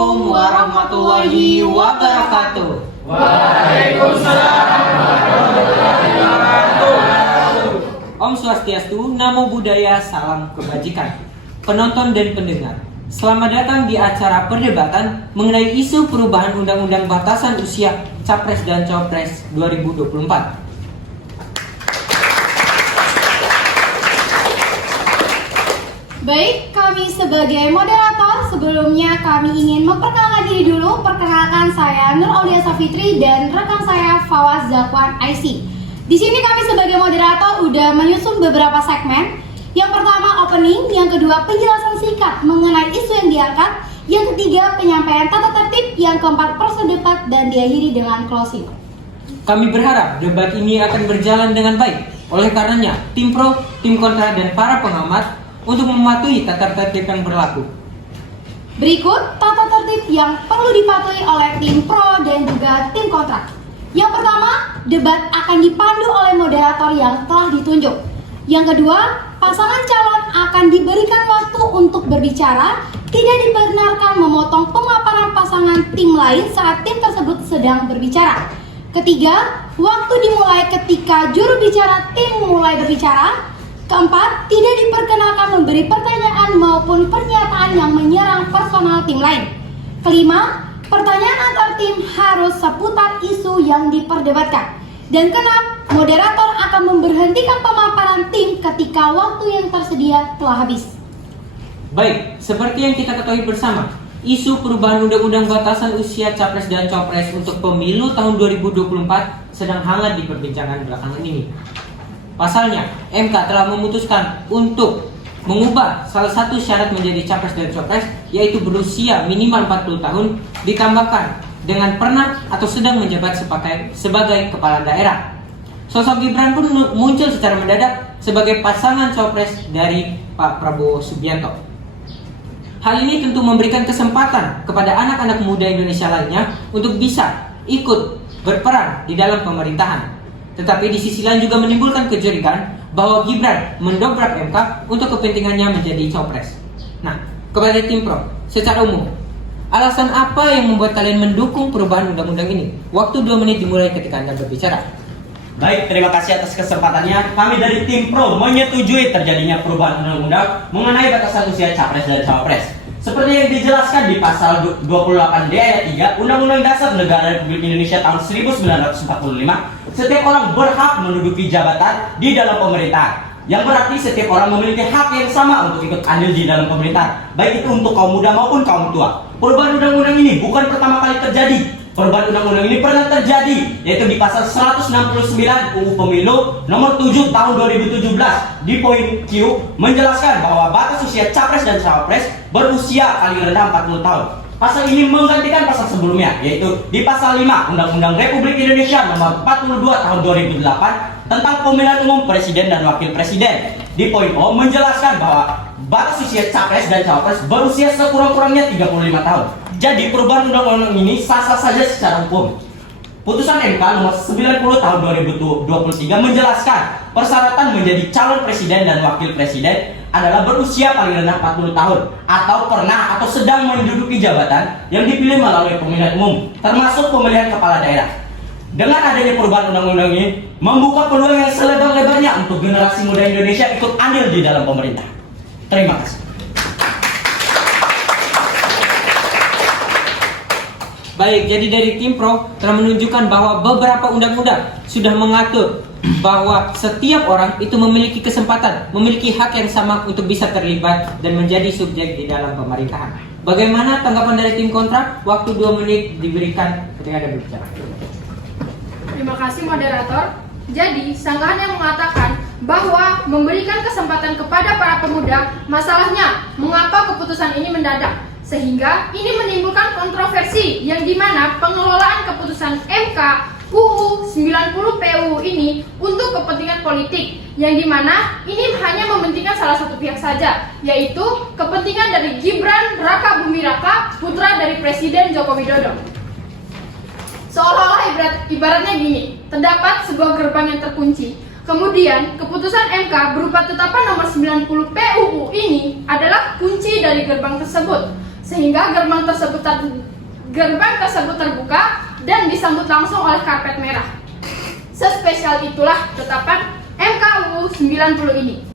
Assalamualaikum warahmatullahi wabarakatuh. Waalaikumsalam warahmatullahi wabarakatuh. Om Swastiastu, Namo Buddhaya, salam kebajikan. Penonton dan pendengar, selamat datang di acara perdebatan mengenai isu perubahan Undang-Undang Batasan Usia Capres dan Cawapres 2024. Baik, kami sebagai moderator sebelumnya kami ingin memperkenalkan diri dulu. Perkenalkan, saya Nur Aulia Safitri dan rekan saya Fawaz Zakwan IC. Di sini kami sebagai moderator udah menyusun beberapa segmen. Yang pertama opening, yang kedua penjelasan singkat mengenai isu yang diangkat, yang ketiga penyampaian tata tertib, yang keempat persedebat dan diakhiri dengan closing. Kami berharap debat ini akan berjalan dengan baik. Oleh karenanya, tim pro, tim kontra, dan para pengamat untuk mematuhi tata tertib yang berlaku. Berikut tata tertib yang perlu dipatuhi oleh tim pro dan juga tim kontra. Yang pertama, debat akan dipandu oleh moderator yang telah ditunjuk. Yang kedua, pasangan calon akan diberikan waktu untuk berbicara, tidak dibenarkan memotong pemaparan pasangan tim lain saat tim tersebut sedang berbicara. Ketiga, waktu dimulai ketika juru bicara tim mulai berbicara. Keempat, tidak diperkenalkan memberi pertanyaan maupun pernyataan yang menyerang personal tim lain. Kelima, pertanyaan antar tim harus seputar isu yang diperdebatkan. Dan keenam, moderator akan memberhentikan pemaparan tim ketika waktu yang tersedia telah habis. Baik, seperti yang kita ketahui bersama, isu perubahan Undang-Undang Batasan Usia Capres dan Cawapres untuk pemilu tahun 2024 sedang hangat diperbincangkan belakangan ini. Pasalnya, MK telah memutuskan untuk mengubah salah satu syarat menjadi Capres dan Cawapres, yaitu berusia minimal 40 tahun ditambahkan dengan pernah atau sedang menjabat sebagai kepala daerah. Sosok Gibran pun muncul secara mendadak sebagai pasangan Cawapres dari Pak Prabowo Subianto. Hal ini tentu memberikan kesempatan kepada anak-anak muda Indonesia lainnya untuk bisa ikut berperan di dalam pemerintahan. Tetapi di sisi lain juga menimbulkan kecurigaan bahwa Gibran mendobrak MK untuk kepentingannya menjadi Cawapres. Nah, kepada tim pro, secara umum, alasan apa yang membuat kalian mendukung perubahan undang-undang ini? Waktu 2 menit dimulai ketika Anda berbicara. Baik, terima kasih atas kesempatannya. Kami dari tim pro menyetujui terjadinya perubahan undang-undang mengenai batasan usia Capres dan Cawapres. Seperti yang dijelaskan di pasal 28D ayat 3 Undang-Undang Dasar Negara Republik Indonesia tahun 1945, setiap orang berhak menduduki jabatan di dalam pemerintahan. Yang berarti setiap orang memiliki hak yang sama untuk ikut andil di dalam pemerintahan, baik itu untuk kaum muda maupun kaum tua. Perubahan undang-undang ini bukan pertama kali terjadi. Perubahan undang-undang ini pernah terjadi, yaitu di pasal 169 UU Pemilu nomor 7 tahun 2017 di poin Q menjelaskan bahwa batas usia Capres dan Cawapres berusia paling rendah 40 tahun. Pasal ini menggantikan pasal sebelumnya, yaitu di pasal 5 Undang-Undang Republik Indonesia nomor 42 tahun 2008 tentang pemilihan umum presiden dan wakil presiden. Di poin O menjelaskan bahwa batas usia Capres dan Cawapres berusia sekurang-kurangnya 35 tahun. Jadi perubahan undang-undang ini sah-sah saja secara hukum. Putusan MK nomor 90 tahun 2023 menjelaskan persyaratan menjadi calon presiden dan wakil presiden adalah berusia paling rendah 40 tahun atau pernah atau sedang menduduki jabatan yang dipilih melalui pemilihan umum, termasuk pemilihan kepala daerah. Dengan adanya perubahan undang-undang ini membuka peluang yang selebar-lebarnya untuk generasi muda Indonesia ikut andil di dalam pemerintah. Terima kasih. Baik, jadi dari tim pro telah menunjukkan bahwa beberapa undang-undang sudah mengatur bahwa setiap orang itu memiliki kesempatan, memiliki hak yang sama untuk bisa terlibat dan menjadi subjek di dalam pemerintahan. Bagaimana tanggapan dari tim kontra? Waktu 2 menit diberikan ketika Anda berbicara. Terima kasih moderator. Jadi, sanggahan yang mengatakan bahwa memberikan kesempatan kepada para pemuda, masalahnya mengapa keputusan ini mendadak? Sehingga ini menimbulkan kontroversi yang dimana pengelolaan keputusan MK UU 90 PUU ini untuk kepentingan politik, yang dimana ini hanya mementingkan salah satu pihak saja, yaitu kepentingan dari Gibran Raka Buming Raka, putra dari Presiden Joko Widodo. Seolah-olah ibaratnya gini, terdapat sebuah gerbang yang terkunci. Kemudian keputusan MK berupa tetapan nomor 90 PUU ini adalah kunci dari gerbang tersebut. sehingga gerbang tersebut terbuka dan disambut langsung oleh karpet merah. Sespesial itulah tetapan MKUU 90 ini.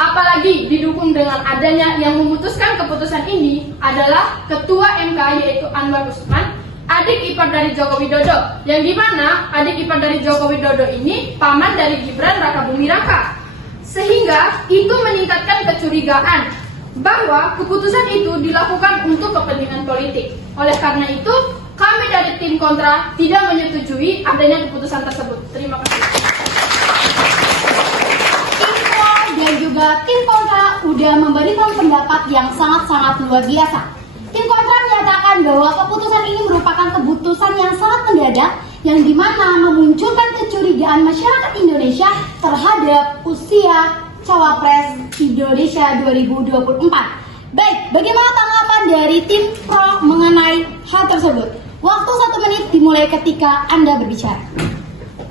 Apalagi didukung dengan adanya yang memutuskan keputusan ini adalah Ketua MK yaitu Anwar Usman, adik ipar dari Joko Widodo, yang dimana adik ipar dari Joko Widodo ini paman dari Gibran Raka Buming Raka. Sehingga itu meningkatkan kecurigaan bahwa keputusan itu dilakukan untuk kepentingan politik. Oleh karena itu, kami dari tim kontra tidak menyetujui adanya keputusan tersebut. Terima kasih. Tim pro dan juga tim kontra udah memberikan pendapat yang sangat-sangat luar biasa. Tim kontra menyatakan bahwa keputusan ini merupakan keputusan yang sangat mendadak yang dimana memunculkan kecurigaan masyarakat Indonesia terhadap usia Cawapres Indonesia 2024. Baik, bagaimana tanggapan dari tim pro mengenai hal tersebut? Waktu 1 menit dimulai ketika Anda berbicara.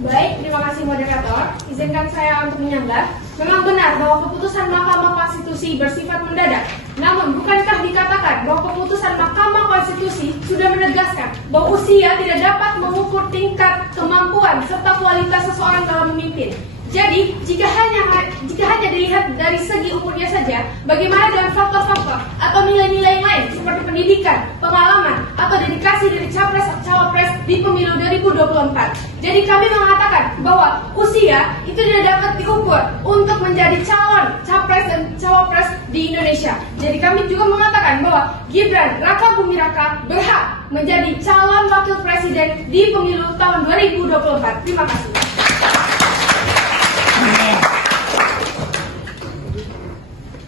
Baik, terima kasih moderator. Izinkan saya untuk menyanggah. Memang benar bahwa keputusan Mahkamah Konstitusi bersifat mendadak. Namun, bukankah dikatakan bahwa keputusan Mahkamah Konstitusi sudah menegaskan bahwa usia tidak dapat mengukur tingkat kemampuan serta kualitas seseorang dalam memimpin? Jadi, jika hanya dilihat dari segi umurnya saja, bagaimana dengan faktor-faktor atau nilai-nilai lain seperti pendidikan, pengalaman, atau dedikasi dari capres-cawapres di pemilu 2024? Jadi kami mengatakan bahwa usia itu tidak dapat diukur untuk menjadi calon capres dan cawapres di Indonesia. Jadi kami juga mengatakan bahwa Gibran Raka Buming Raka berhak menjadi calon wakil presiden di pemilu tahun 2024. Terima kasih.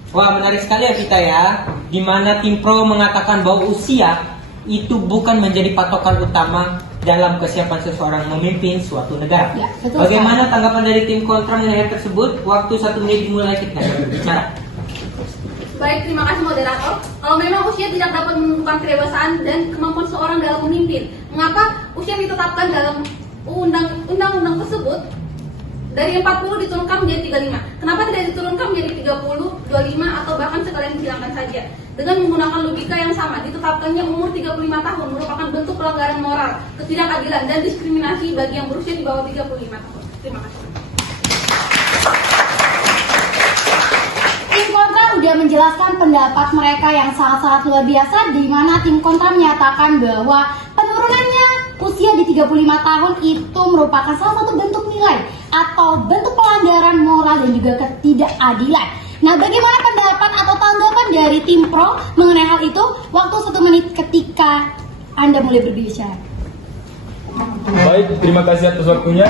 Wah, menarik sekali ya kita ya, di mana tim pro mengatakan bahwa usia itu bukan menjadi patokan utama dalam kesiapan seseorang memimpin suatu negara. Ya, betul Bagaimana tanggapan dari tim kontra mengenai hal tersebut? Waktu 1 menit dimulai kita berbicara. Baik, terima kasih moderator. Kalau memang usia tidak dapat menentukan kedewasaan dan kemampuan seorang dalam memimpin, mengapa usia ditetapkan dalam undang-undang tersebut dari 40 diturunkan menjadi 35? Kenapa tidak diturunkan menjadi 30, 25, atau bahkan sekalian dihilangkan saja? Dengan menggunakan logika yang sama, ditetapkannya umur 35 tahun merupakan bentuk pelanggaran moral, ketidakadilan, dan diskriminasi bagi yang berusia di bawah 35 tahun. Terima kasih. Tim kontra udah menjelaskan pendapat mereka yang sangat-sangat luar biasa, di mana tim kontra menyatakan bahwa penurunannya usia di 35 tahun itu merupakan salah satu bentuk nilai atau bentuk pelanggaran moral dan juga ketidakadilan. Nah, bagaimana pendapat atau tanggapan dari tim pro mengenai hal itu? Waktu 1 menit ketika Anda mulai berbicara. Baik, terima kasih atas waktunya.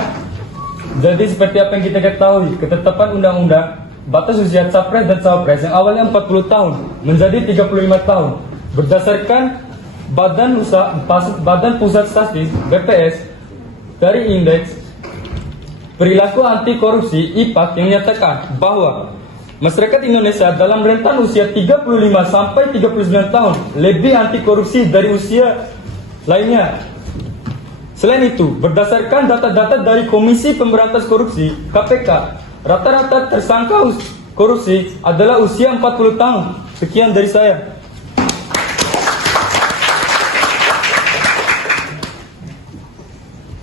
Jadi seperti apa yang kita ketahui, ketetapan undang-undang batas usia capres dan cawapres yang awalnya 40 tahun menjadi 35 tahun berdasarkan Badan Pusat Statistik (BPS) dari Indeks Perilaku Anti Korupsi (IPAK) yang menyatakan bahwa masyarakat Indonesia dalam rentan usia 35 sampai 39 tahun lebih anti korupsi dari usia lainnya. Selain itu, berdasarkan data-data dari Komisi Pemberantasan Korupsi (KPK), rata-rata tersangka korupsi adalah usia 40 tahun. Sekian dari saya.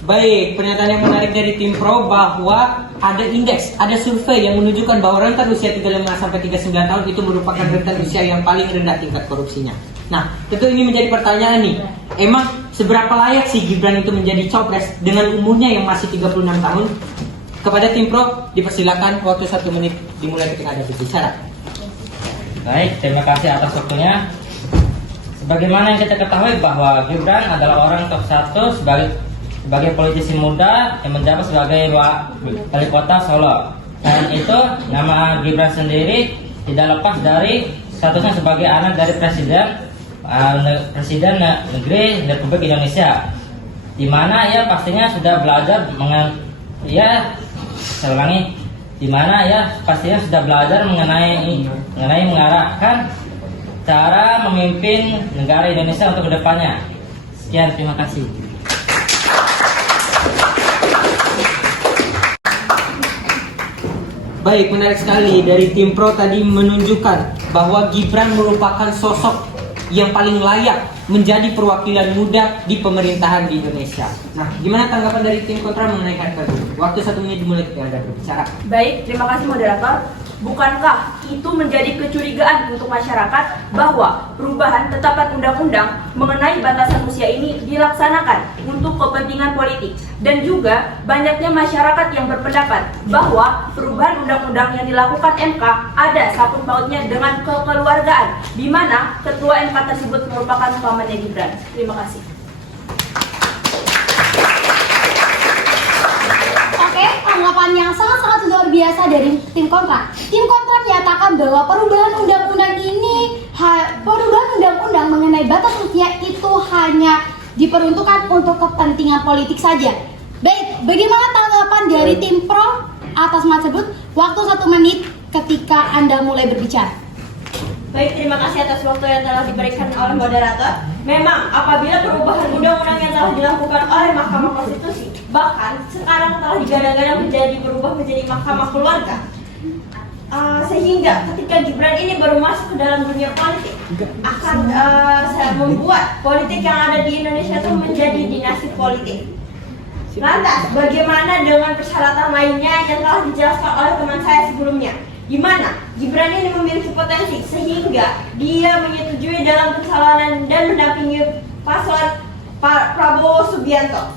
Baik, pernyataan yang menarik dari tim pro bahwa ada indeks, ada survei yang menunjukkan bahwa rentan usia 35 sampai 39 tahun itu merupakan rentan usia yang paling rendah tingkat korupsinya. Nah, tentu ini menjadi pertanyaan nih. Emang seberapa layak sih Gibran itu menjadi cawapres dengan umurnya yang masih 36 tahun? Kepada tim pro, dipersilakan waktu 1 menit dimulai ketika ada berbicara. Baik, terima kasih atas waktunya. Sebagaimana yang kita ketahui bahwa Gibran adalah orang top 1 sebagai politisi muda yang menjabat sebagai wali kota Solo. Dan itu nama Gibran sendiri tidak lepas dari statusnya sebagai anak dari Presiden Negeri Republik Indonesia, di mana ia pastinya sudah belajar mengenai mengarahkan cara memimpin negara Indonesia untuk kedepannya. Sekian, terima kasih. Baik, menarik sekali dari tim pro tadi menunjukkan bahwa Gibran merupakan sosok yang paling layak menjadi perwakilan muda di pemerintahan di Indonesia. Nah, gimana tanggapan dari tim kontra mengenai hal tersebut? Waktu 1 menit dimulai ketika Anda berbicara. Baik, terima kasih moderator. Bukankah itu menjadi kecurigaan untuk masyarakat bahwa perubahan tetapan undang-undang mengenai batasan usia ini dilaksanakan untuk kepentingan politik, dan juga banyaknya masyarakat yang berpendapat bahwa perubahan undang-undang yang dilakukan MK ada sangkut pautnya dengan kekeluargaan, di mana ketua MK tersebut merupakan pamannya Gibran. Terima kasih. Oke, tanggapan yang sangat-sangat luar biasa dari tim kontra. Tim kontra menyatakan bahwa perubahan undang-undang mengenai batas usia itu hanya diperuntukkan untuk kepentingan politik saja. Baik, bagaimana tanggapan dari tim pro atas hal tersebut? Waktu 1 menit ketika Anda mulai berbicara. Baik, terima kasih atas waktu yang telah diberikan oleh moderator. Memang apabila perubahan undang-undang yang telah dilakukan oleh Mahkamah Konstitusi, bahkan sekarang telah digadang-gadang berubah menjadi Mahkamah Keluarga, sehingga ketika Gibran ini baru masuk ke dalam dunia politik, akan membuat politik yang ada di Indonesia itu menjadi dinasti politik. Lantas, bagaimana dengan persyaratan lainnya yang telah dijelaskan oleh teman saya sebelumnya, di mana Gibran ini memiliki potensi sehingga dia menyetujui dalam pencalonan dan mendampingi paslon Pak Prabowo Subianto.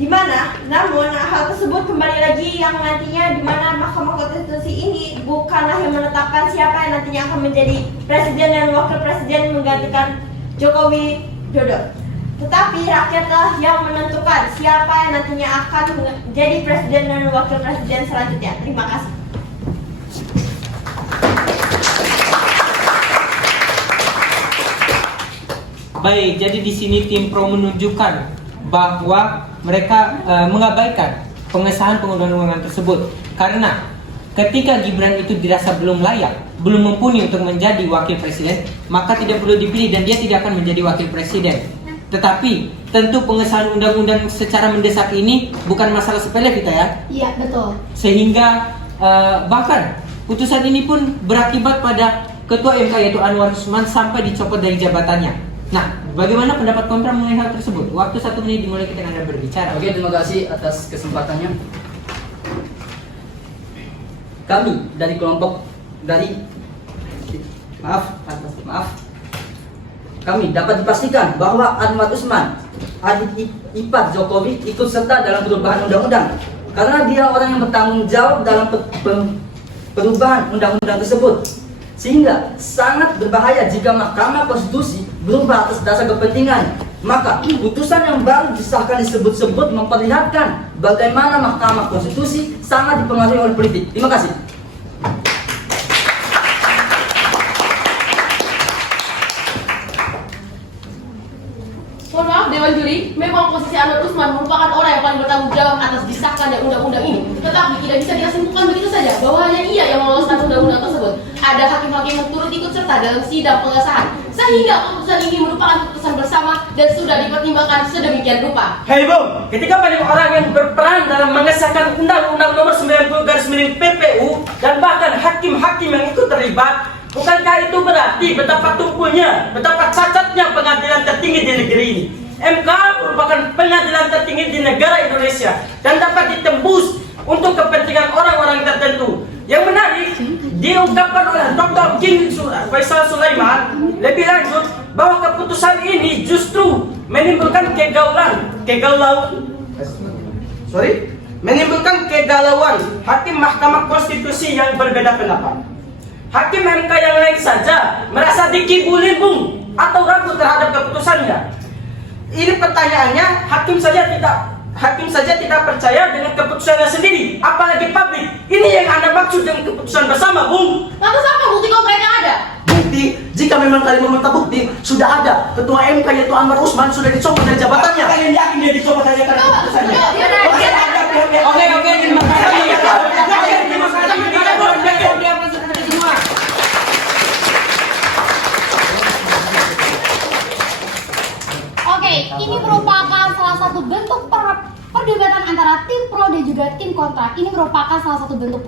Di mana, namun hal tersebut kembali lagi yang nantinya di mana Mahkamah Konstitusi ini bukanlah yang menetapkan siapa yang nantinya akan menjadi presiden dan wakil presiden menggantikan Jokowi Dodo. Tetapi rakyatlah yang menentukan siapa yang nantinya akan menjadi presiden dan wakil presiden selanjutnya. Terima kasih. Baik, jadi di sini tim pro menunjukkan bahwa mereka mengabaikan pengesahan undang-undangan tersebut karena ketika Gibran itu dirasa belum layak, belum mumpuni untuk menjadi wakil presiden, maka tidak perlu dipilih dan dia tidak akan menjadi wakil presiden. Tetapi tentu pengesahan undang-undang secara mendesak ini bukan masalah sepele kita ya. Iya, betul. Sehingga bahkan putusan ini pun berakibat pada Ketua MK yaitu Anwar Usman sampai dicopot dari jabatannya. Nah, bagaimana pendapat kontra mengenai hal tersebut? Waktu 1 menit dimulai ketika Anda berbicara. Oke, terima kasih atas kesempatannya. Kami dari kelompok kami dapat dipastikan bahwa Anwar Usman, adik ipar Jokowi, ikut serta dalam perubahan undang-undang karena dia orang yang bertanggung jawab dalam perubahan undang-undang tersebut. Sehingga sangat berbahaya jika Mahkamah Konstitusi berubah atas dasar kepentingan. Maka putusan yang baru disahkan disebut-sebut memperlihatkan bagaimana Mahkamah Konstitusi sangat dipengaruhi oleh politik. Terima kasih. Mohon maaf Dewan Juri, memang posisi Anwar Usman merupakan orang yang paling bertanggung jawab atas disahkannya undang-undang ini. Tetapi tidak bisa disimpulkan begitu saja bahwa hanya ia yang meloloskan undang-undang tersebut. Ada hakim-hakim yang turut ikut serta dalam sidang pengesahan, sehingga keputusan ini merupakan keputusan bersama dan sudah dipertimbangkan sedemikian rupa. Hei Bung, ketika banyak orang yang berperan dalam mengesahkan Undang-Undang Nomor 90/9 PPU dan bahkan hakim-hakim yang ikut terlibat, bukankah itu berarti betapa tumpunya, betapa cacatnya pengadilan tertinggi di negeri ini? MK merupakan pengadilan tertinggi di negara Indonesia dan dapat ditembus untuk kepentingan orang-orang tertentu. Yang menarik, diungkapkan oleh Dr. King Faisal Sulaiman lebih lanjut bahwa keputusan ini justru menimbulkan kegalauan hakim Mahkamah Konstitusi yang berbeda pendapat. Hakim MK yang lain saja merasa dikibuli Bung atau ragu terhadap keputusannya. Ini pertanyaannya, hakim saja tidak percaya dengan keputusannya sendiri, apalagi publik. Ini yang Anda maksud dengan keputusan bersama, Bung. Lantas apa bukti konkret yang ada? Bukti, jika memang kalian meminta bukti, sudah ada. Ketua MK yaitu Anwar Usman sudah dicopot dari jabatannya. Kalian yakin dia dicopot dari keputusannya? Oke, terima kasih. Oke, ini merupakan salah satu bentuk perdebatan antara tim pro dan juga tim kontra. Ini merupakan salah satu bentuk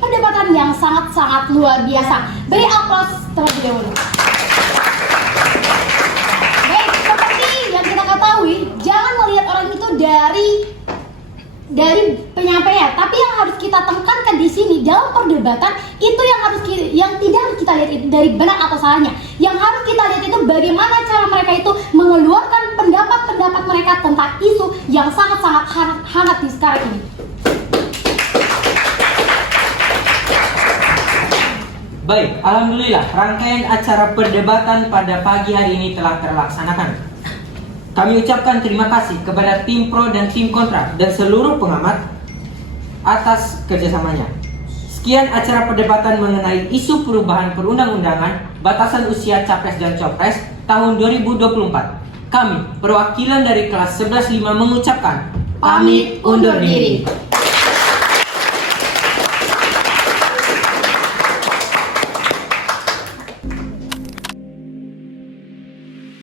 perdebatan yang sangat-sangat luar biasa. Beri aplaus terlebih dahulu. dari penyampaian. Tapi yang harus kita tekankan di sini dalam perdebatan itu yang tidak harus kita lihat itu dari benar atau salahnya. Yang harus kita lihat itu bagaimana cara mereka itu mengeluarkan pendapat-pendapat mereka tentang isu yang sangat-sangat hangat di sekarang ini. Baik, alhamdulillah rangkaian acara perdebatan pada pagi hari ini telah terlaksanakan. Kami ucapkan terima kasih kepada tim pro dan tim kontra dan seluruh pengamat atas kerjasamanya. Sekian acara perdebatan mengenai isu perubahan perundang-undangan batasan usia Capres dan Copres tahun 2024. Kami, perwakilan dari kelas 11.5 mengucapkan pamit undur diri.